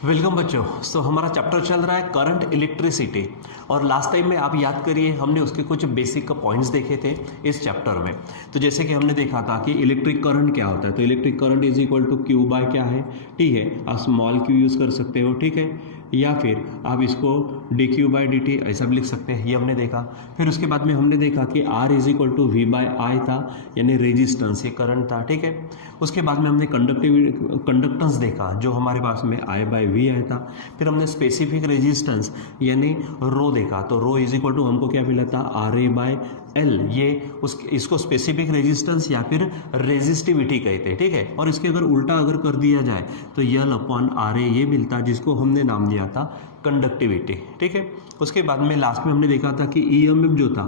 Welcome बच्चों। हमारा chapter चल रहा है करंट इलेक्ट्रिसिटी और लास्ट टाइम में आप याद करिए हमने उसके कुछ बेसिक पॉइंट्स देखे थे इस चैप्टर में। तो जैसे कि हमने देखा था कि इलेक्ट्रिक करंट क्या होता है, तो electric current is equal to Q by क्या है, टी है। आप स्मॉल क्यू यूज़ कर सकते हो, ठीक है, या फिर आप इसको D Q by D T ऐसा भी लिख सकते हैं, ये हमने देखा। फिर उसके बाद में हमने देखा कि R is equal to V by I था, यानी रेजिस्टेंस, ये करंट था, ठीक है। उसके बाद में हमने कंडक्टेंस देखा जो हमारे पास में आई बाय वी आया था। फिर हमने स्पेसिफिक रेजिस्टेंस यानी रो देखा, तो रो इज इक्वल टू हमको क्या मिला था, आर ए बाय एल। ये इसको स्पेसिफिक रेजिस्टेंस या फिर रेजिस्टिविटी कहते हैं, ठीक है। और इसके अगर उल्टा अगर कर दिया जाए तो यल अपॉन आर ए ये मिलता, जिसको हमने नाम दिया था कंडक्टिविटी, ठीक है। उसके बाद में लास्ट में हमने देखा था कि ईएमएफ जो था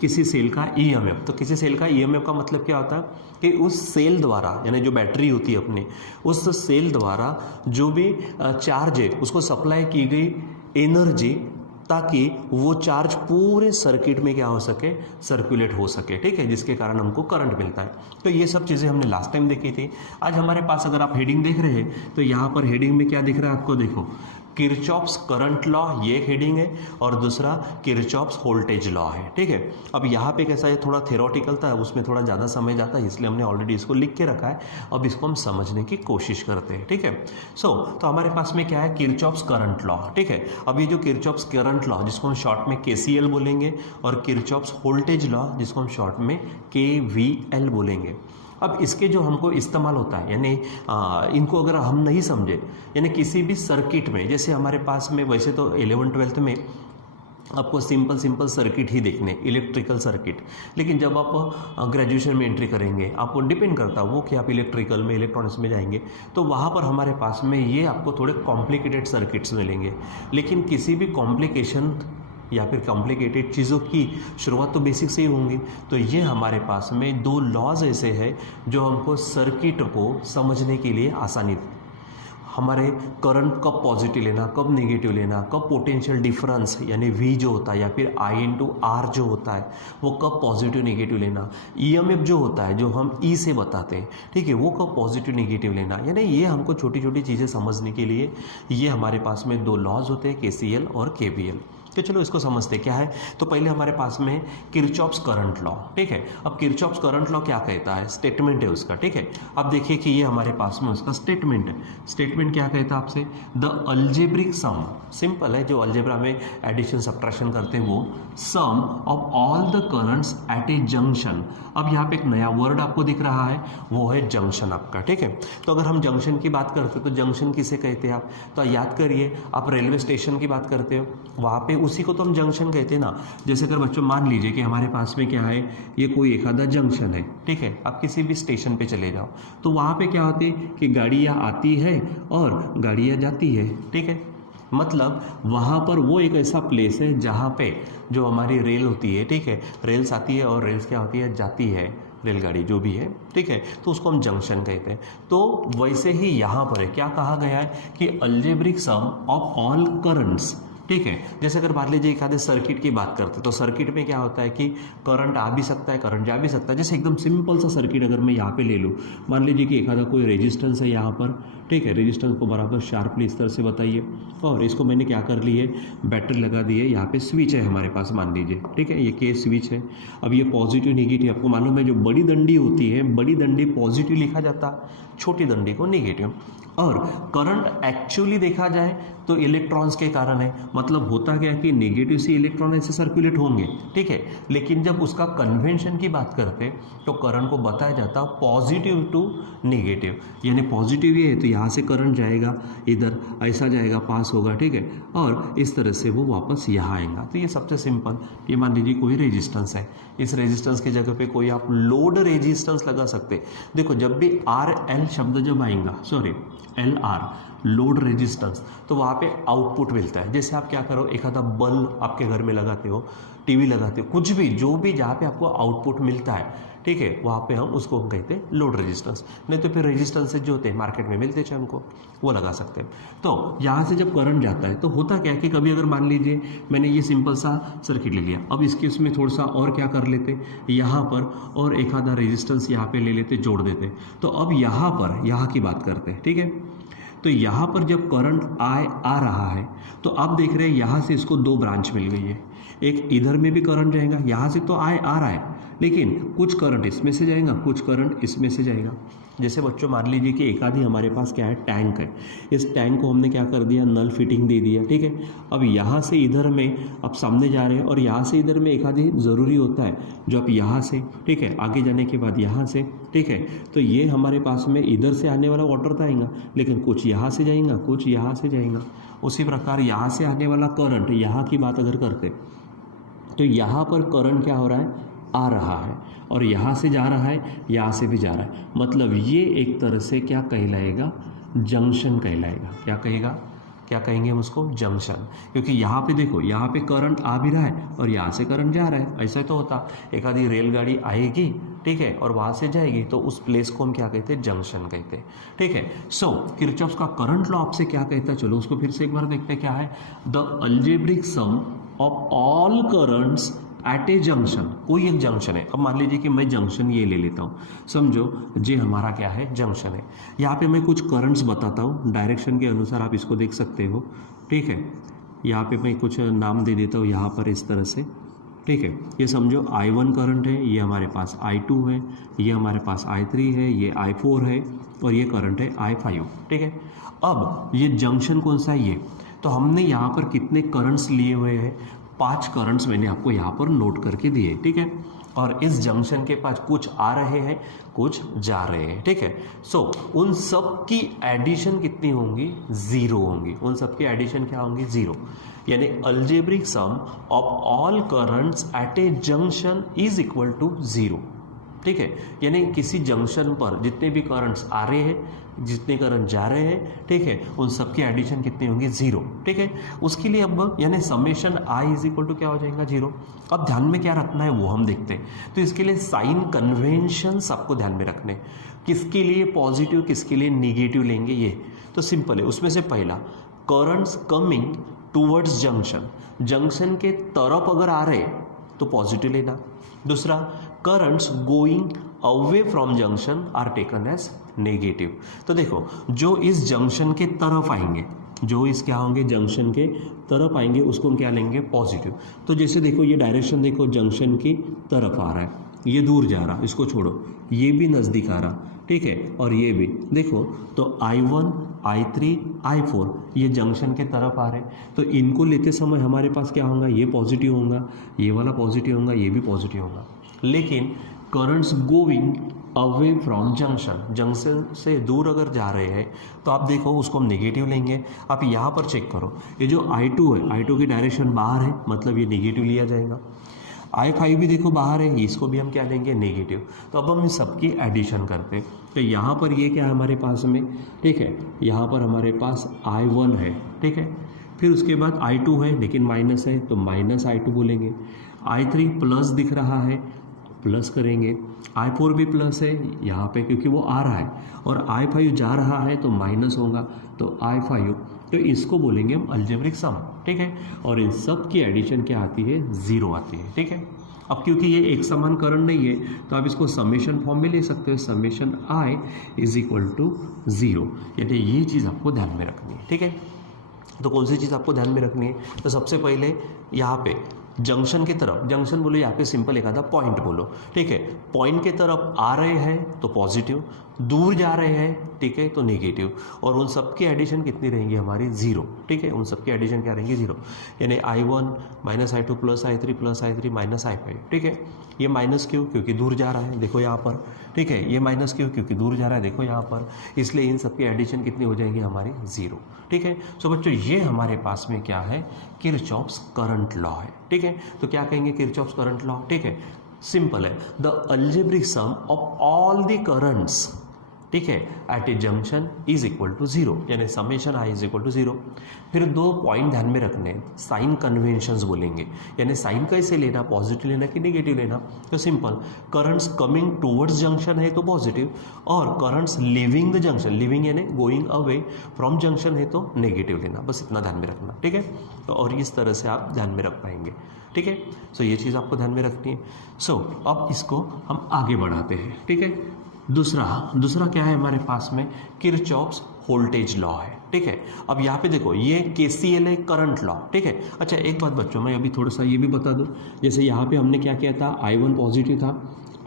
किसी सेल का ईएमएफ, तो किसी सेल का ईएमएफ का मतलब क्या होता है कि उस सेल द्वारा, यानी जो बैटरी होती है अपनी, उस सेल द्वारा जो भी चार्ज है उसको सप्लाई की गई एनर्जी, ताकि वो चार्ज पूरे सर्किट में क्या हो सके, सर्कुलेट हो सके, ठीक है, जिसके कारण हमको करंट मिलता है। तो ये सब चीज़ें हमने लास्ट टाइम देखी थी। आज हमारे पास अगर आप हेडिंग देख रहे हैं तो यहाँ पर हेडिंग में क्या दिख रहा है आपको, देखो किरचॉफ्स करंट लॉ, ये हेडिंग है, और दूसरा किरचॉफ्स वोल्टेज लॉ है, ठीक है। अब यहाँ पे कैसा है, थोड़ा थ्योरेटिकल था, उसमें थोड़ा ज़्यादा समय जाता है, इसलिए हमने ऑलरेडी इसको लिख के रखा है। अब इसको हम समझने की कोशिश करते हैं, ठीक है। तो हमारे पास में क्या है, किरचॉफ्स करंट लॉ, ठीक है। अब ये जो किरचॉफ्स करंट लॉ, जिसको हम शॉर्ट में केसीएल बोलेंगे, और किरचॉफ्स वोल्टेज लॉ, जिसको हम शॉर्ट में केवीएल बोलेंगे। अब इसके जो हमको इस्तेमाल होता है, यानी इनको अगर हम नहीं समझे, यानी किसी भी सर्किट में, जैसे हमारे पास में वैसे तो 11th-12th में आपको सिंपल सर्किट ही देखने, इलेक्ट्रिकल सर्किट, लेकिन जब आप ग्रेजुएशन में एंट्री करेंगे, आपको डिपेंड करता है वो कि आप इलेक्ट्रिकल में, इलेक्ट्रॉनिक्स में जाएंगे, तो वहाँ पर हमारे पास में ये आपको थोड़े कॉम्प्लिकेटेड सर्किट्स मिलेंगे। लेकिन किसी भी कॉम्प्लिकेशन या फिर कॉम्प्लिकेटेड चीज़ों की शुरुआत तो बेसिक से ही होंगी। तो ये हमारे पास में दो लॉज ऐसे हैं जो हमको सर्किट को समझने के लिए आसानी, हमारे करंट कब पॉजिटिव लेना, कब नेगेटिव लेना, कब पोटेंशियल डिफरेंस यानी वी जो होता है या फिर आई इंटू आर जो होता है वो कब पॉजिटिव नेगेटिव लेना, ईएमएफ जो होता है जो हम ई से बताते हैं, ठीक है, वो कब पॉजिटिव नेगेटिव लेना, यानी ये हमको छोटी छोटी चीज़ें समझने के लिए ये हमारे पास में दो लॉज होते हैं, केसीएल और केवीएल। तो चलो इसको समझते क्या है। तो पहले हमारे पास में किरचॉफ्स करंट लॉ, ठीक है। अब किरचॉफ्स करंट लॉ क्या कहता है, स्टेटमेंट है उसका, ठीक है। अब देखिए कि ये हमारे पास में उसका स्टेटमेंट है। स्टेटमेंट क्या कहता है आपसे, द अलजेब्रिक सम, सिंपल है, जो अलजेब्रा में एडिशन सब्ट्रैक्शन करते हैं वो, sum of all the currents at a junction. अब यहाँ पे एक नया वर्ड आपको दिख रहा है, वो है जंक्शन आपका, ठीक है। तो अगर हम जंक्शन की बात करते हो तो जंक्शन किसे कहते हैं आप, तो याद करिए, आप रेलवे स्टेशन की बात करते हो, वहाँ पे उसी को तो हम जंक्शन कहते हैं ना। जैसे अगर बच्चों मान लीजिए कि हमारे पास में क्या है, ये कोई एक आधा जंक्शन है, ठीक है, आप किसी भी स्टेशन पे चले जाओ तो वहाँ पे क्या होती है कि गाड़ियाँ आती है और गाड़ियाँ जाती है, ठीक है। मतलब वहाँ पर वो एक ऐसा प्लेस है जहाँ पे जो हमारी रेल होती है, ठीक है, रेल्स आती है और रेल्स क्या होती है, जाती है, रेलगाड़ी जो भी है, ठीक है, तो उसको हम जंक्शन कहते हैं। तो वैसे ही यहाँ पर है, क्या कहा गया है कि algebraic sum of all currents, ठीक है। जैसे अगर मान लीजिए एक आधे सर्किट की बात करते हैं तो सर्किट में क्या होता है कि करंट आ भी सकता है, करंट जा भी सकता है। जैसे एकदम सिंपल सा सर्किट अगर मैं यहाँ पे ले लूँ, मान लीजिए कि एक आधा कोई रेजिस्टेंस है यहाँ पर, ठीक है, रेजिस्टेंस को बराबर शार्पली इस तरह से बताइए, और इसको मैंने क्या कर ली है, बैटरी लगा दी है, यहाँ पे स्विच है हमारे पास मान लीजिए, ठीक है, ये के स्विच है। अब ये पॉजिटिव नेगेटिव आपको मालूम है, जो बड़ी डंडी होती है, बड़ी डंडी पॉजिटिव लिखा जाता है, छोटी डंडी को नेगेटिव। और करंट एक्चुअली देखा जाए तो इलेक्ट्रॉन्स के कारण है, मतलब होता क्या कि नेगेटिव से इलेक्ट्रॉन ऐसे सर्कुलेट होंगे, ठीक है। लेकिन जब उसका कन्वेंशन की बात करते तो करंट को बताया जाता पॉजिटिव टू नेगेटिव, यानी पॉजिटिव ये है तो यहाँ से करंट जाएगा इधर, ऐसा जाएगा, पास होगा, ठीक है, और इस तरह से वो वापस यहाँ आएगा। तो ये सबसे सिंपल, ये मान लीजिए कोई रेजिस्टेंस है, इस रेजिस्टेंस की जगह पे कोई आप लोड रेजिस्टेंस लगा सकते। देखो जब भी आर एल शब्द जब आएगा, sorry L R, load resistance, तो वहाँ पे आउटपुट मिलता है। जैसे आप क्या करो, एक आधा बल्ब आपके घर में लगाते हो, टीवी लगाते हो, कुछ भी जो भी जहाँ पे आपको आउटपुट मिलता है, ठीक है, वहाँ पे हम उसको कहते हैं लोड रेजिस्टेंस। नहीं तो फिर रेजिस्टेंस जो होते हैं मार्केट में मिलते हैं हमको, वो लगा सकते हैं। तो यहाँ से जब करंट जाता है तो होता क्या है कि कभी अगर मान लीजिए मैंने ये सिंपल सा सर्किट ले लिया, अब इसके उसमें थोड़ा सा और क्या कर लेते, यहाँ पर और एक आधा रेजिस्टेंस यहाँ पे ले लेते, जोड़ देते। तो अब यहाँ पर यहाँ की बात करते हैं, ठीक है। तो यहाँ पर जब करंट आ रहा है तो आप देख रहे हैं यहाँ से इसको दो ब्रांच मिल गई है, एक इधर में भी करंट जाएगा, यहाँ से तो आ रहा है लेकिन कुछ करंट इसमें से जाएगा, कुछ करंट इसमें से जाएगा। जैसे बच्चों मान लीजिए कि एक आधी हमारे पास क्या है, टैंक है, इस टैंक को हमने क्या कर दिया, नल फिटिंग दे दिया, ठीक है। अब यहाँ से इधर में अब सामने जा रहे हैं और यहाँ से इधर में एक आधी ज़रूरी होता है जो अब यहाँ से, ठीक है, आगे जाने के बाद यहाँ से, ठीक है। तो ये हमारे पास में इधर से आने वाला वाटर तो आएगा लेकिन कुछ यहाँ से जाएगा, कुछ यहाँ से जाएगा। उसी प्रकार यहाँ से आने वाला करंट, यहाँ की बात अगर करते तो यहाँ पर करंट क्या हो रहा है, आ रहा है और यहाँ से जा रहा है, यहाँ से भी जा रहा है। मतलब ये एक तरह से क्या कहलाएगा, जंक्शन कहलाएगा। क्या कहेगा, क्या कहेंगे हम उसको, जंक्शन। क्योंकि यहाँ पे देखो, यहाँ पे करंट आ भी रहा है और यहाँ से करंट जा रहा है। ऐसा तो होता, एक आधी रेलगाड़ी आएगी, ठीक है, और वहाँ से जाएगी तो उस प्लेस को हम क्या कहते हैं, जंक्शन कहते हैं, ठीक है। सो किरचॉफ्स का करंट लॉ आपसे क्या कहता है, चलो उसको फिर से एक बार देखते हैं क्या है। The algebraic sum of all currents at a junction, कोई एक जंक्शन है। अब मान लीजिए कि मैं जंक्शन ये ले लेता हूँ, समझो ये हमारा क्या है, जंक्शन है। यहाँ पे मैं कुछ करंट्स बताता हूँ, डायरेक्शन के अनुसार आप इसको देख सकते हो, ठीक है। यहाँ पे मैं कुछ नाम दे देता हूँ यहाँ पर इस तरह से, ठीक है। ये समझो I1 करंट है, ये हमारे पास I2 है, ये हमारे पास I3 है, ये I4 है और ये करंट है I5, ठीक है। अब ये जंक्शन कौन सा है, ये तो हमने यहाँ पर कितने करंट्स लिए हुए हैं, 5 करंट्स मैंने आपको यहाँ पर नोट करके दिए, ठीक है। और इस जंक्शन के पास कुछ आ रहे हैं, कुछ जा रहे हैं, ठीक है। सो उन सब की एडिशन कितनी होंगी, 0 होंगी। उन सब की एडिशन क्या होंगी, 0। यानी algebraic sum of all currents at a junction is equal to 0, ठीक है। यानी किसी जंक्शन पर जितने भी करंट्स आ रहे हैं, जितने करंट जा रहे हैं, ठीक है, उन सब की एडिशन कितनी होंगी, 0, ठीक है। उसके लिए अब यानी summation I is equal to क्या हो जाएगा, 0। अब ध्यान में क्या रखना है वो हम देखते हैं। तो इसके लिए साइन कन्वेंशंस आपको ध्यान में रखने, किसके लिए पॉजिटिव किसके लिए निगेटिव लेंगे, ये तो सिंपल है। उसमें से पहला, currents coming towards junction, junction के तरफ अगर आ रहे तो पॉजिटिव लेना। दूसरा, currents going away from junction are taken as negative. तो देखो, जो इस जंक्शन के तरफ आएंगे, जो इस क्या होंगे, जंक्शन के तरफ आएंगे, उसको हम क्या लेंगे, पॉजिटिव। तो जैसे देखो ये डायरेक्शन देखो, जंक्शन की तरफ आ रहा है, ये दूर जा रहा, इसको छोड़ो, ये भी नज़दीक आ रहा, ठीक है, और ये भी देखो, तो I1 I3 I4 ये जंक्शन के तरफ आ रहे हैं। तो इनको लेते समय हमारे पास क्या होगा, ये पॉजिटिव होगा, ये वाला पॉजिटिव होगा, ये भी पॉजिटिव होगा। लेकिन currents going away from junction, junction से दूर अगर जा रहे हैं तो आप देखो उसको हम नेगेटिव लेंगे। आप यहाँ पर चेक करो, ये जो I2 है, I2 की डायरेक्शन बाहर है, मतलब ये नेगेटिव लिया जाएगा। I5 भी देखो बाहर है, इसको भी हम क्या लेंगे, नेगेटिव। तो अब हम इन सबकी एडिशन करते हैं। तो यहाँ पर ये क्या है हमारे पास में, ठीक है, यहाँ पर हमारे पास I1 है, ठीक है। फिर उसके बाद I2 है लेकिन माइनस है तो माइनस I2 बोलेंगे। I3 प्लस दिख रहा है, प्लस करेंगे। I4 भी प्लस है यहाँ पे क्योंकि वो आ रहा है, और I5 जा रहा है तो माइनस होगा, तो I5, तो इसको बोलेंगे हम अलजेब्रिक सम, ठीक है। और इन सब की एडिशन क्या आती है, 0 आती है, ठीक है। अब क्योंकि ये एक समान करंट नहीं है तो आप इसको समेशन फॉर्म में ले सकते हो, summation I is equal to 0। यानी ये चीज़ आपको ध्यान में रखनी है, ठीक है। तो कौन सी चीज़ आपको ध्यान में रखनी है, तो सबसे पहले यहाँ पे जंक्शन की तरफ, जंक्शन बोलो, यहाँ पे सिंपल एक आधा पॉइंट बोलो, ठीक है। पॉइंट की तरफ आ रहे हैं तो पॉजिटिव, दूर जा रहे हैं, ठीक है, तो नेगेटिव। और उन सब की एडिशन कितनी रहेंगी हमारी, 0, ठीक है। उन सब की एडिशन क्या रहेंगी, 0। यानी I1 minus I2 plus I3 plus I3 minus I5, ठीक है। ये माइनस क्यों, क्योंकि दूर जा रहा है, देखो यहाँ पर, ठीक है। ये माइनस क्यों, क्योंकि दूर जा रहा है, देखो यहाँ पर। इसलिए इन सब की एडिशन कितनी हो जाएगी हमारी, 0, ठीक है। सो बच्चों ये हमारे पास में क्या है, किरचॉफ्स करंट लॉ है, ठीक है। तो क्या कहेंगे, किरचॉफ्स करंट लॉ, ठीक है। सिंपल है, the algebraic sum of all the currents, ठीक है, at a junction is equal to 0, यानी summation I is equal to 0। फिर 2 पॉइंट ध्यान में रखने हैं, साइन कन्वेंशंस बोलेंगे, यानी साइन कैसे लेना, पॉजिटिव लेना कि नेगेटिव लेना। तो simple, currents coming towards junction है तो पॉजिटिव, और currents living the junction, living यानी गोइंग अवे फ्रॉम जंक्शन है तो नेगेटिव लेना, बस इतना ध्यान में रखना, ठीक है। तो और इस तरह से आप ध्यान में रख पाएंगे, ठीक है। सो ये चीज़ आपको ध्यान में रखनी है। सो अब इसको हम आगे बढ़ाते हैं, ठीक है। दूसरा क्या है हमारे पास में, किरचॉफ्स वोल्टेज लॉ है, ठीक है। अब यहाँ पे देखो ये KCL है, करंट लॉ, ठीक है। अच्छा एक बात बच्चों मैं अभी थोड़ा सा ये भी बता दूँ, जैसे यहाँ पे हमने क्या किया था, I1 पॉजिटिव था,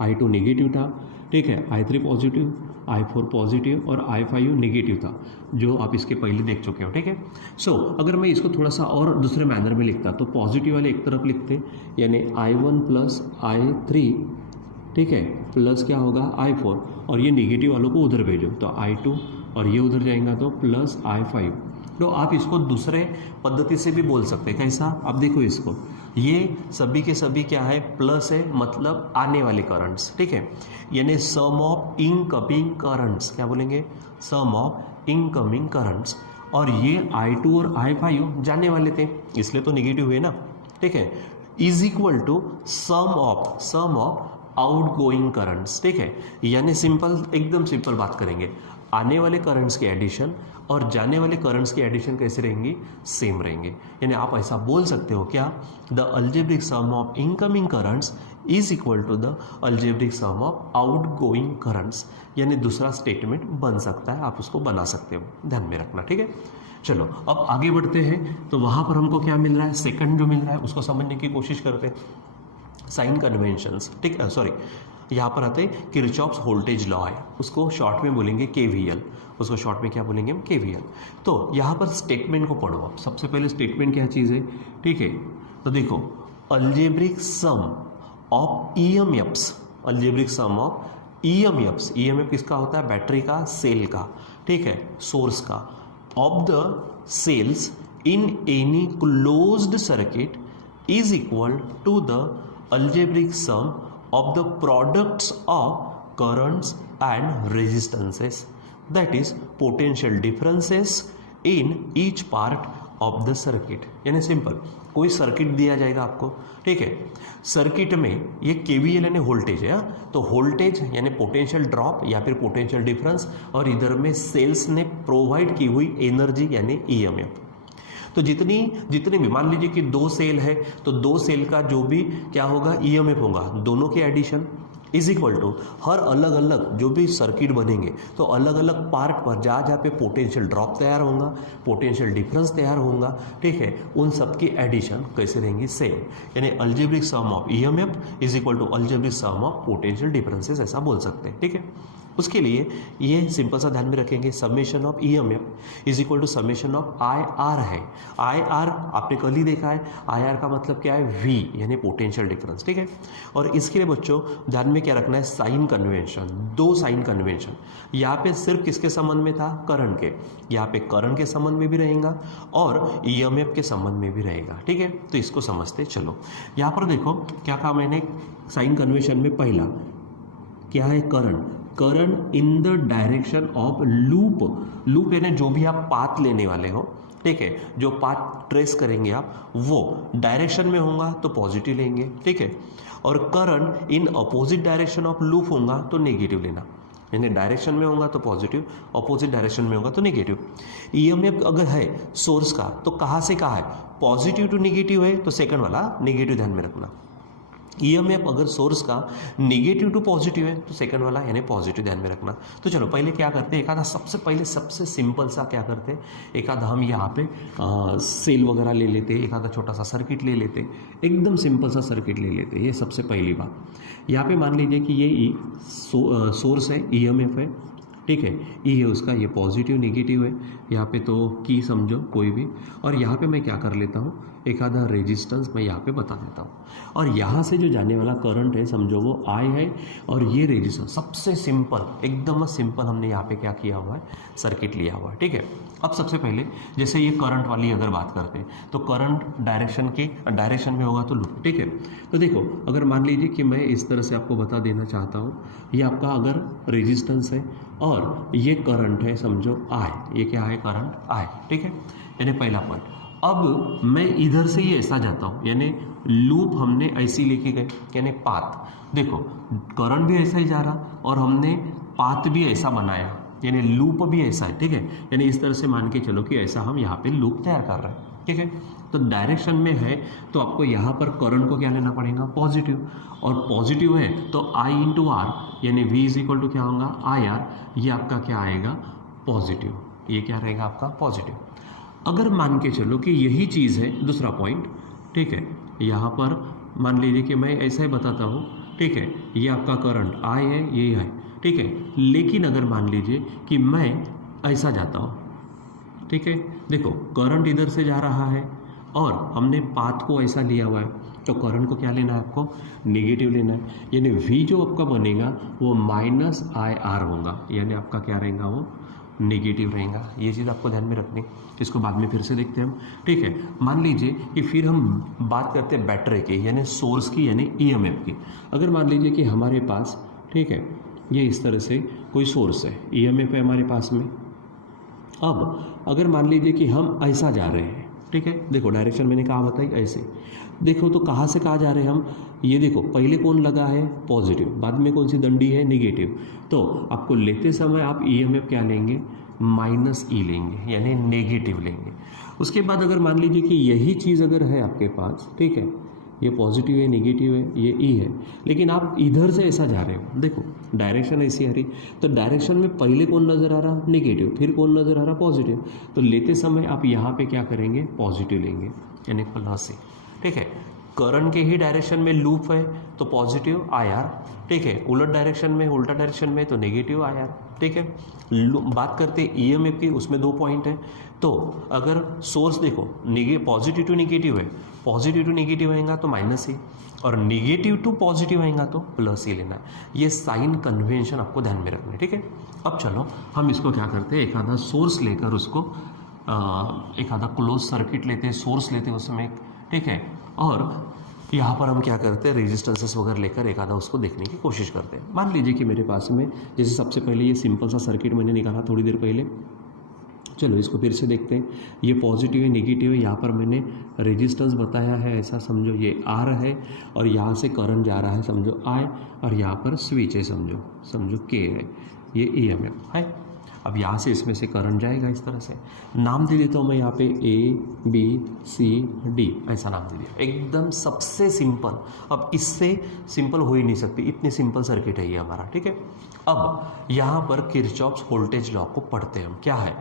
I2 नेगेटिव था, ठीक है, I3 पॉजिटिव, I4 पॉजिटिव और I5 नेगेटिव था, जो आप इसके पहले देख चुके हो, ठीक है। सो अगर मैं इसको थोड़ा सा और दूसरे मैनर में लिखता तो पॉजिटिव वाले एक तरफ लिखते, यानी I1 प्लस I3, ठीक है, प्लस क्या होगा I4, और ये नेगेटिव वालों को उधर भेजो तो I2, और ये उधर जाएगा तो प्लस I5। तो आप इसको दूसरे पद्धति से भी बोल सकते हैं, कैसा, आप देखो इसको, ये सभी के सभी क्या है, प्लस है, मतलब आने वाले करंट्स, ठीक है, यानी सम ऑफ इनकमिंग करंट्स, क्या बोलेंगे, सम ऑफ इनकमिंग करंट्स। और ये I2 और I5 जाने वाले थे, इसलिए तो नेगेटिव हुए ना, ठीक है, is equal to sum of outgoing currents, ठीक है। यानी सिंपल, एकदम सिंपल बात करेंगे, आने वाले करंट्स की एडिशन और जाने वाले करंट्स की एडिशन कैसे रहेंगी, सेम रहेंगे। यानी आप ऐसा बोल सकते हो क्या, the algebraic sum of incoming currents is equal to the algebraic sum of outgoing currents. यानी दूसरा स्टेटमेंट बन सकता है, आप उसको बना सकते हो, ध्यान में रखना, ठीक है। चलो अब आगे बढ़ते हैं, तो वहाँ पर हमको क्या मिल रहा है, सेकंड जो मिल रहा है उसको समझने की कोशिश करते हैं, साइन कन्वेंशंस, ठीक है, सॉरी, यहाँ पर आते हैं किरचॉफ्स वोल्टेज लॉ है, उसको शॉर्ट में बोलेंगे KVL, उसको शॉर्ट में क्या बोलेंगे हम, KVL। तो यहाँ पर स्टेटमेंट को पढ़ो आप, सबसे पहले स्टेटमेंट क्या चीज़ है, ठीक है। तो देखो algebraic sum of EMFs, algebraic sum of EMFs, EMF किसका होता है, बैटरी का, सेल का, ठीक है, सोर्स का, of the cells in any closed circuit is equal to the algebraic sum of the products of currents and resistances, that is potential differences in each part of the circuit। यानी simple, कोई circuit दिया जाएगा आपको, ठीक है, circuit में ये KVL यानी वोल्टेज है, तो वोल्टेज यानी पोटेंशियल ड्रॉप या फिर पोटेंशियल डिफरेंस, और इधर में सेल्स ने प्रोवाइड की हुई एनर्जी यानी EMF। तो जितनी भी, मान लीजिए कि 2 सेल है, तो 2 सेल का जो भी क्या होगा, EMF होगा, दोनों के एडिशन इज इक्वल टू हर अलग अलग जो भी सर्किट बनेंगे, तो अलग अलग पार्ट पर जहाँ जहाँ पे पोटेंशियल ड्रॉप तैयार होगा, पोटेंशियल डिफरेंस तैयार होगा, ठीक है, उन सब की एडिशन कैसे रहेंगी, सेम। यानी algebraic sum of EMF is equal to algebraic sum of potential differences, ऐसा बोल सकते हैं, ठीक है। उसके लिए ये सिंपल सा ध्यान में रखेंगे, summation of EMF is equal to summation of IR है। IR आपने कल ही देखा है, IR का मतलब क्या है, V यानी पोटेंशियल डिफरेंस, ठीक है। और इसके लिए बच्चों ध्यान में क्या रखना है, साइन कन्वेंशन, 2 साइन कन्वेंशन। यहाँ पे सिर्फ किसके संबंध में था, करंट के, यहाँ पे करंट के संबंध में भी रहेगा और EMF के संबंध में भी रहेगा, ठीक है। तो इसको समझते चलो। यहाँ पर देखो क्या कहा मैंने, साइन कन्वेंशन में पहला क्या है, current in the direction of loop यानी जो भी आप पाथ लेने वाले हो, ठीक है, जो पाथ ट्रेस करेंगे आप, वो डायरेक्शन में होगा तो पॉजिटिव लेंगे, ठीक है, और current in opposite direction of loop होगा तो नेगेटिव लेना, यानी डायरेक्शन में होगा तो पॉजिटिव, अपोजिट डायरेक्शन में होगा तो नेगेटिव। EMF अगर है सोर्स का तो कहाँ से कहाँ है, पॉजिटिव टू नेगेटिव है तो सेकंड वाला नेगेटिव ध्यान में रखना। EMF अगर सोर्स का नेगेटिव टू पॉजिटिव है तो सेकंड वाला यानी पॉजिटिव ध्यान में रखना। तो चलो पहले क्या करते हैं, एक आधा सबसे सिंपल सा क्या करते हैं, एक आधा हम यहाँ पे सेल वगैरह ले लेते, एक आधा छोटा सा सर्किट ले लेते, एकदम सिंपल सा सर्किट ले लेते। ये सबसे पहली बात। यहाँ पे मान लीजिए कि ये सोर्स है, EMF है, ठीक है, E है उसका, ये पॉजिटिव नेगेटिव है, यहाँ पे तो की समझो कोई भी, और यहाँ पे मैं क्या कर लेता हूँ, एक आधा रेजिस्टेंस मैं यहाँ पे बता देता हूँ, और यहाँ से जो जाने वाला करंट है समझो वो I है, और ये रेजिस्टेंस। सबसे सिंपल, एकदम सिंपल हमने यहाँ पे क्या किया हुआ है, सर्किट लिया हुआ है, ठीक है। अब सबसे पहले जैसे ये करंट वाली अगर बात करते हैं तो करंट डायरेक्शन में होगा तो लूप, ठीक है। तो देखो अगर मान लीजिए कि मैं इस तरह से आपको बता देना चाहता हूँ, ये आपका अगर रेजिस्टेंस है और ये करंट है समझो I, ये क्या है, करंट I, ठीक है, यानी पहला पॉइंट। अब मैं इधर से ही ऐसा जाता हूँ, यानी लूप हमने ऐसी लेके गए, यानी पाथ। देखो करंट भी ऐसा ही जा रहा और हमने पाथ भी ऐसा बनाया, यानी लूप भी ऐसा है, ठीक है। यानी इस तरह से मान के चलो कि ऐसा हम यहाँ पे लूप तैयार कर रहे हैं, ठीक है। तो डायरेक्शन में है तो आपको यहाँ पर करंट को क्या लेना पड़ेगा, पॉजिटिव, और पॉजिटिव है तो I × R यानी V इज इक्वल टू क्या होगा, IR, ये आपका क्या आएगा, पॉजिटिव, ये क्या रहेगा आपका पॉजिटिव। अगर मान के चलो कि यही चीज़ है दूसरा पॉइंट, ठीक है, यहाँ पर मान लीजिए कि मैं ऐसा ही बताता हूँ, ठीक है, ये आपका करंट आई है, ये है, ठीक है, लेकिन अगर मान लीजिए कि मैं ऐसा जाता हूँ, ठीक है, देखो करंट इधर से जा रहा है और हमने पाथ को ऐसा लिया हुआ है, तो करंट को क्या लेना है आपको, नेगेटिव लेना है, यानी V जो आपका बनेगा वो -IR होगा, यानी आपका क्या रहेगा, वो नेगेटिव रहेगा। ये चीज़ आपको ध्यान में रखनी, इसको बाद में फिर से देखते हैं हम, ठीक है। मान लीजिए कि फिर हम बात करते हैं बैटरी की, यानी सोर्स की, यानी EMF की। अगर मान लीजिए कि हमारे पास, ठीक है, ये इस तरह से कोई सोर्स है, EMF है हमारे पास में। अब अगर मान लीजिए कि हम ऐसा जा रहे हैं, ठीक है, देखो डायरेक्शन मैंने कहा बताई ऐसे, देखो तो कहाँ से कहाँ जा रहे हैं हम, ये देखो पहले कौन लगा है पॉजिटिव, बाद में कौन सी डंडी है नेगेटिव, तो आपको लेते समय आप EMF क्या लेंगे, -E लेंगे, यानी नेगेटिव लेंगे। उसके बाद अगर मान लीजिए कि यही चीज़ अगर है आपके पास, ठीक है, ये पॉजिटिव है, नेगेटिव है, ये E है, लेकिन आप इधर से ऐसा जा रहे हो, देखो डायरेक्शन ऐसी आ रही, तो डायरेक्शन में पहले कौन नज़र आ रहा, नेगेटिव, फिर कौन नज़र आ रहा, पॉजिटिव, तो लेते समय आप यहाँ पे क्या करेंगे, पॉजिटिव लेंगे, यानी +E, ठीक है। करंट के ही डायरेक्शन में लूप है तो पॉजिटिव IR, ठीक है, उलट डायरेक्शन में, उल्टा डायरेक्शन में तो नेगेटिव IR, ठीक है। बात करते हैं EMF की, उसमें 2 पॉइंट है, तो अगर सोर्स देखो पॉजिटिव टू नेगेटिव है, पॉजिटिव टू नेगेटिव आएगा तो -E, और नेगेटिव टू पॉजिटिव आएगा तो +E लेना है। ये साइन कन्वेंशन आपको ध्यान में रखना है, ठीक है। अब चलो हम इसको क्या करते हैं, एक आधा सोर्स लेकर उसको एक आधा क्लोज सर्किट लेते हैं, सोर्स लेते हैं उसमें, ठीक है, और यहाँ पर हम क्या करते हैं, रेजिस्टेंसेस वगैरह लेकर एक आधा उसको देखने की कोशिश करते हैं। मान लीजिए कि मेरे पास में जैसे सबसे पहले ये सिंपल सा सर्किट मैंने निकाला थोड़ी देर पहले, चलो इसको फिर से देखते हैं। ये पॉजिटिव है, नेगेटिव है, यहाँ पर मैंने रेजिस्टेंस बताया है, ऐसा समझो ये R है और यहाँ से करंट जा रहा है, समझो I, और यहाँ पर स्विच है, समझो K है, ये EMF है। अब यहाँ से इसमें से करंट जाएगा इस तरह से, नाम दे देता हूँ मैं यहाँ पे A B C D, ऐसा नाम दे दिया, एकदम सबसे सिंपल। अब इससे सिंपल हो ही नहीं सकती, इतनी सिंपल सर्किट है ये हमारा, ठीक है। अब यहाँ पर किरचॉफ्स वोल्टेज लॉ को पढ़ते हैं हम, क्या है,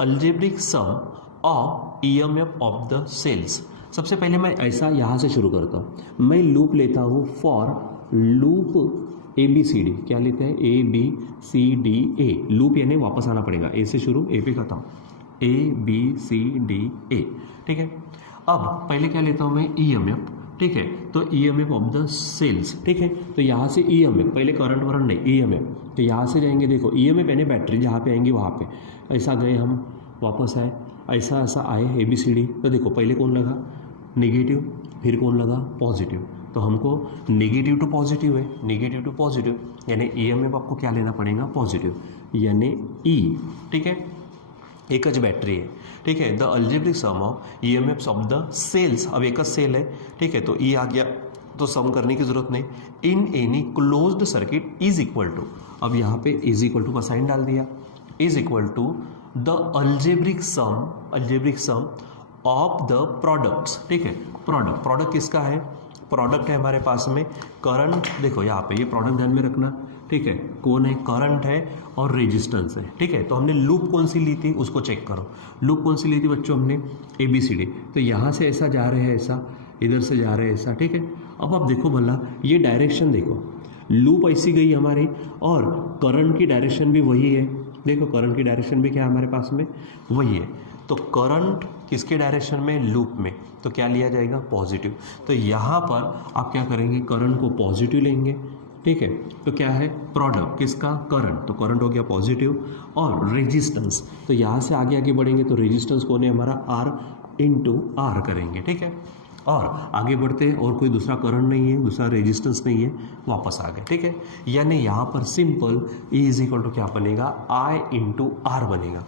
algebraic sum of EMF of the cells. सबसे पहले मैं ऐसा यहाँ से शुरू करता हूँ, मैं लूप लेता हूँ फॉर लूप ABCD, क्या लेते हैं ABCDA, लूप यानी वापस आना पड़ेगा, A से शुरू A पे खत्म, ABCDA, ठीक है। अब पहले क्या लेता हूँ मैं EMF, ठीक है, तो EMF ऑफ द सेल्स, ठीक है, तो यहाँ से EMF, पहले करंट वरंट नहीं, EMF, तो यहाँ से जाएंगे, देखो EMF यानी बैटरी, जहाँ पे आएंगे वहाँ पे, ऐसा गए हम, वापस आए, ऐसा ऐसा आए ABCD, तो देखो पहले कौन लगा, नेगेटिव, फिर कौन लगा, पॉजिटिव, तो हमको नेगेटिव टू पॉजिटिव है, नेगेटिव टू पॉजिटिव, यानी EMF आपको क्या लेना पड़ेगा, पॉजिटिव, यानी E, ठीक है, एक ज बैटरी है, ठीक है। The algebraic sum of EMFs of the cells, अब एक सेल है, ठीक है, तो E आ गया, तो सम करने की जरूरत नहीं, in any closed circuit is equal to, अब यहाँ पे इज इक्वल टू का साइन डाल दिया, is equal to the algebraic sum of the products, ठीक है। प्रोडक्ट किसका है, प्रोडक्ट है हमारे पास में करंट, देखो यहाँ पे ये प्रोडक्ट ध्यान में रखना, ठीक है, कौन है, करंट है और रेजिस्टेंस है, ठीक है। तो हमने लूप कौन सी ली थी उसको चेक करो, लूप कौन सी ली थी बच्चों, हमने ABCD, तो यहाँ से ऐसा जा रहे हैं, ऐसा इधर से जा रहे हैं, ऐसा, ठीक है। अब आप देखो भला ये डायरेक्शन देखो, लूप ऐसी गई हमारी और करंट की डायरेक्शन भी वही है, देखो करंट की डायरेक्शन भी क्या है हमारे पास में, वही है, तो करंट किसके डायरेक्शन में, लूप में, तो क्या लिया जाएगा, पॉजिटिव। तो यहाँ पर आप क्या करेंगे, करंट को पॉजिटिव लेंगे, ठीक है, तो क्या है, प्रोडक्ट किसका, करंट, तो करंट हो गया पॉजिटिव, और रेजिस्टेंस, तो यहाँ से आगे आगे बढ़ेंगे तो रेजिस्टेंस कौन है हमारा, R करेंगे, ठीक है, और आगे बढ़ते हैं, और कोई दूसरा करंट नहीं है, दूसरा रेजिस्टेंस नहीं है, वापस आ गए, ठीक है। यानी यहाँ पर simple E is equal to क्या बनेगा, I/R बनेगा,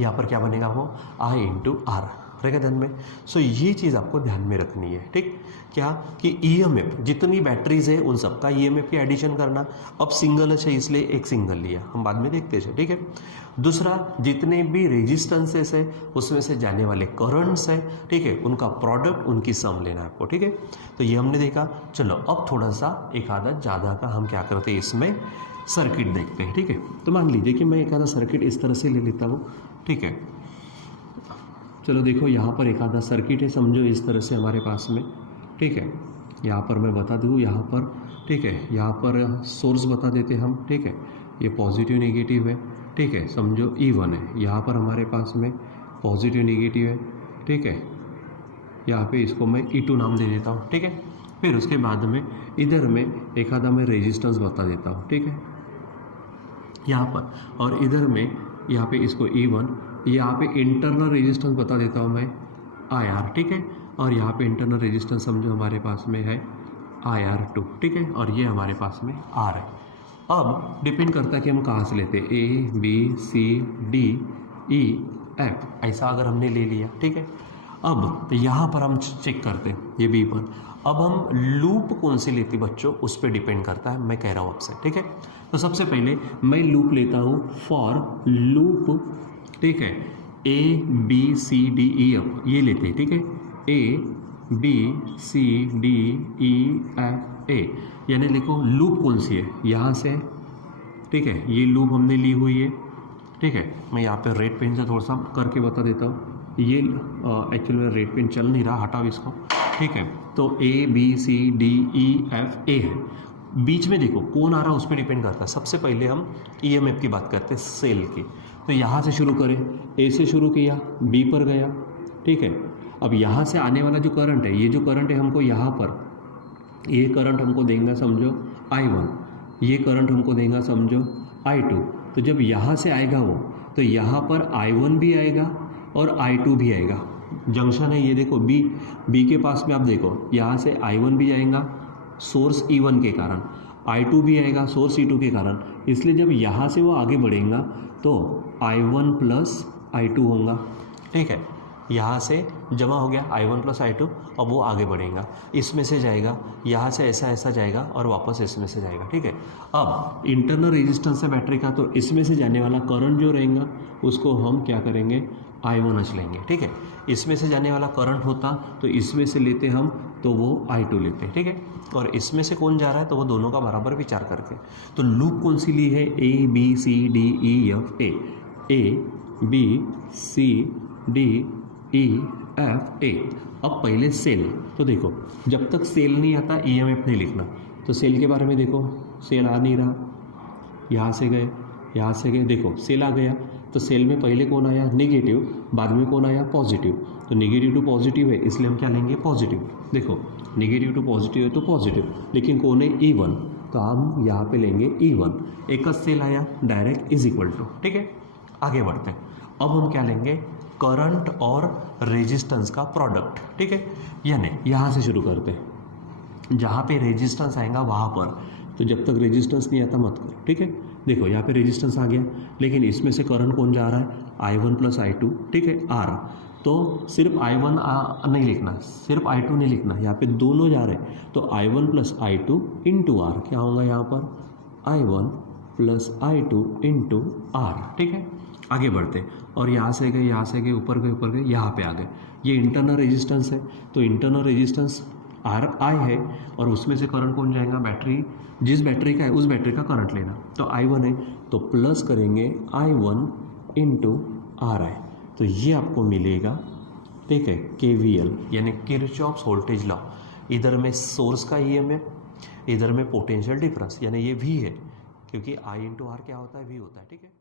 यहाँ पर क्या बनेगा, वो I/R रहेगा ध्यान में। सो ये चीज़ आपको ध्यान में रखनी है, ठीक, क्या कि EMF जितनी बैटरीज है उन सबका EMF की एडिशन करना, अब सिंगल है इसलिए एक सिंगल लिया, हम बाद में देखते हैं, ठीक है। दूसरा, जितने भी रेजिस्टेंसेस है उसमें से जाने वाले करंट्स है, ठीक है, उनका प्रोडक्ट, उनकी सम लेना है आपको, ठीक है। तो ये हमने देखा। चलो अब थोड़ा सा एक आधा ज़्यादा का हम क्या करते हैं इसमें सर्किट देखते हैं, ठीक है। तो मान लीजिए कि मैं एक आधा सर्किट इस तरह से ले लेता हूँ, ठीक है। चलो देखो यहाँ पर एक आधा सर्किट है, समझो इस तरह से हमारे पास में, ठीक है। यहाँ पर मैं बता दूँ, यहाँ पर, ठीक है, यहाँ पर सोर्स बता देते हम, ठीक है। ये पॉजिटिव नेगेटिव है, ठीक है, समझो E1 है। यहाँ पर हमारे पास में पॉजिटिव नेगेटिव है, ठीक है। यहाँ पे इसको मैं E2 नाम दे देता हूँ, ठीक है। फिर उसके बाद में इधर में एक आधा मैं रेजिस्टेंस बता देता हूँ, ठीक है, यहाँ पर। और इधर में यहाँ पे इसको E1, यहाँ पे इंटरनल रेजिस्टेंस बता देता हूँ मैं IR, ठीक है। और यहाँ पे इंटरनल रेजिस्टेंस समझो हमारे पास में है IR2, ठीक है। और ये हमारे पास में R है। अब डिपेंड करता है कि हम कहाँ से लेते हैं, A B C D E F, ऐसा अगर हमने ले लिया, ठीक है। अब यहाँ पर हम चेक करते हैं ये B पर। अब हम लूप कौन सी लेते बच्चों, उस पर डिपेंड करता है, मैं कह रहा हूँ आपसे, ठीक है। तो सबसे पहले मैं लूप लेता हूँ फॉर लूप, ठीक है, A B C D E F, ये लेते हैं, ठीक है। A B C D E F A, यानी देखो लूप कौन सी है, यहाँ से, ठीक है, ये लूप हमने ली हुई है, ठीक है। मैं यहाँ पे रेड पेन से थोड़ा सा करके बता देता हूँ। ये एक्चुअली में रेड पेन चल नहीं रहा, हटाओ इसको, ठीक है। तो A B C D E F A है। बीच में देखो कौन आ रहा है उस पर डिपेंड करता है। सबसे पहले हम EMF की बात करते हैं, सेल की। तो यहाँ से शुरू करें, A से शुरू किया, B पर गया, ठीक है। अब यहाँ से आने वाला जो करंट है, ये जो करंट है हमको यहाँ पर, ये करंट हमको देगा समझो I1, ये करंट हमको देगा समझो I2। तो जब यहाँ से आएगा वो, तो यहाँ पर I1 भी आएगा और I2 भी आएगा। जंक्शन है ये देखो B के पास में, आप देखो यहाँ से I1 भी आएगा सोर्स E1 के कारण, I2 भी आएगा सोर्स E2 के कारण। इसलिए जब यहाँ से वो आगे बढ़ेगा तो I1 प्लस I2 होगा, ठीक है। यहाँ से जमा हो गया I1 प्लस I2, अब वो आगे बढ़ेगा, इसमें से जाएगा, यहाँ से ऐसा जाएगा और वापस इसमें से जाएगा, ठीक है। अब इंटरनल रेजिस्टेंस है बैटरी का, तो इसमें से जाने वाला करंट जो रहेगा उसको हम क्या करेंगे, I1H लेंगे, ठीक है। इसमें से जाने वाला करंट होता तो इसमें से लेते हम, तो वो I2 लेते हैं, ठीक है। और इसमें से कौन जा रहा है, तो वो दोनों का बराबर विचार करके। तो लूप कौन सी ली है, A B C D E F A B C D E F A। अब पहले सेल, तो देखो जब तक सेल नहीं आता EMF नहीं लिखना। तो सेल के बारे में देखो, सेल आ नहीं रहा, यहाँ से गए, देखो सेल आ गया। तो सेल में पहले कौन आया, नेगेटिव, बाद में कौन आया, पॉजिटिव। तो नेगेटिव टू पॉजिटिव है, इसलिए हम क्या लेंगे, पॉजिटिव। देखो नेगेटिव टू पॉजिटिव है तो पॉजिटिव, लेकिन कौन है, E1, तो हम यहाँ पे लेंगे E1। एक का सेल आया डायरेक्ट इज इक्वल टू, ठीक है। आगे बढ़ते हैं, अब हम क्या लेंगे, करंट और रेजिस्टेंस का प्रोडक्ट, ठीक है। यानी यहाँ से शुरू करते हैं, जहाँ पे रेजिस्टेंस आएगा वहाँ पर, तो जब तक रेजिस्टेंस नहीं आता मत करो, ठीक है। देखो यहाँ पे रेजिस्टेंस आ गया, लेकिन इसमें से करंट कौन जा रहा है, I1 प्लस I2, ठीक है, R। तो सिर्फ I1 नहीं लिखना, सिर्फ I2 नहीं लिखना, यहाँ पे दोनों जा रहे हैं। तो I1 plus I2 into R, क्या होगा यहाँ पर, I1 plus I2 into R, ठीक है। आगे बढ़ते, और यहाँ से गए, ऊपर गए, यहाँ पे आ गए। ये इंटरनल रेजिस्टेंस है, तो इंटरनल रेजिस्टेंस RI है, और उसमें से करंट कौन जाएगा, बैटरी, जिस बैटरी का है उस बैटरी का करंट लेना। तो I1 है, तो प्लस करेंगे I1 इंटू RI, तो ये आपको मिलेगा, ठीक है, KVL यानी किरचॉफ्स वोल्टेज लॉ। इधर में सोर्स का EMF, इधर में पोटेंशियल डिफरेंस, यानी ये V है, क्योंकि I इंटू R क्या होता है, V होता है, ठीक है।